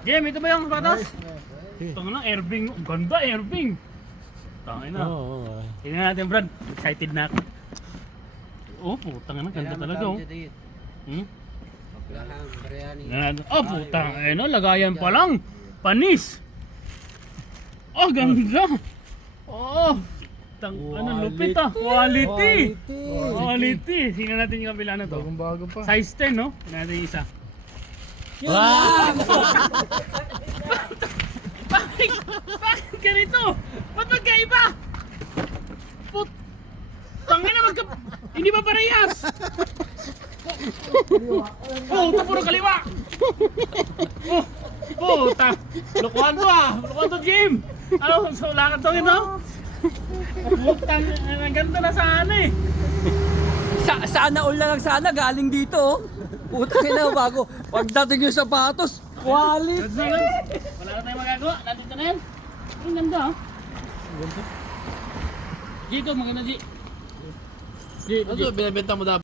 Jim, ito ba yung sapatos? Tangin na, Airbing. Ang ganda, Airbing. Tangin na. Tingnan natin, Brad. Excited na ako. Oh, putang na, ganda talaga oh. Oh, putang ina, lagayan pa lang. Panis. Oh, ganda. Oh, ano, lupit ah. Quality. Tingnan natin yung kabila na to. Bago pa. Size 10, no? Tingnan natin yung isa. Wow! Bakit ganito? Ba't magkaiba? Tangin na hindi ba parehas? Oh, ito puro kaliwa. Puta. Lukuhan to ah. Lukuhan to, Jim. Ano, so lakad to ito? Putang, ang ganda na sana eh. Sana all na lang sana galing dito oh. Putang ina bago. Pagdating yung sapatos, quality. Wala na tayong magagawa. Nandito na yan. Ang ganda ah. G, ito maganda G. Ano, binibenta mo dapat?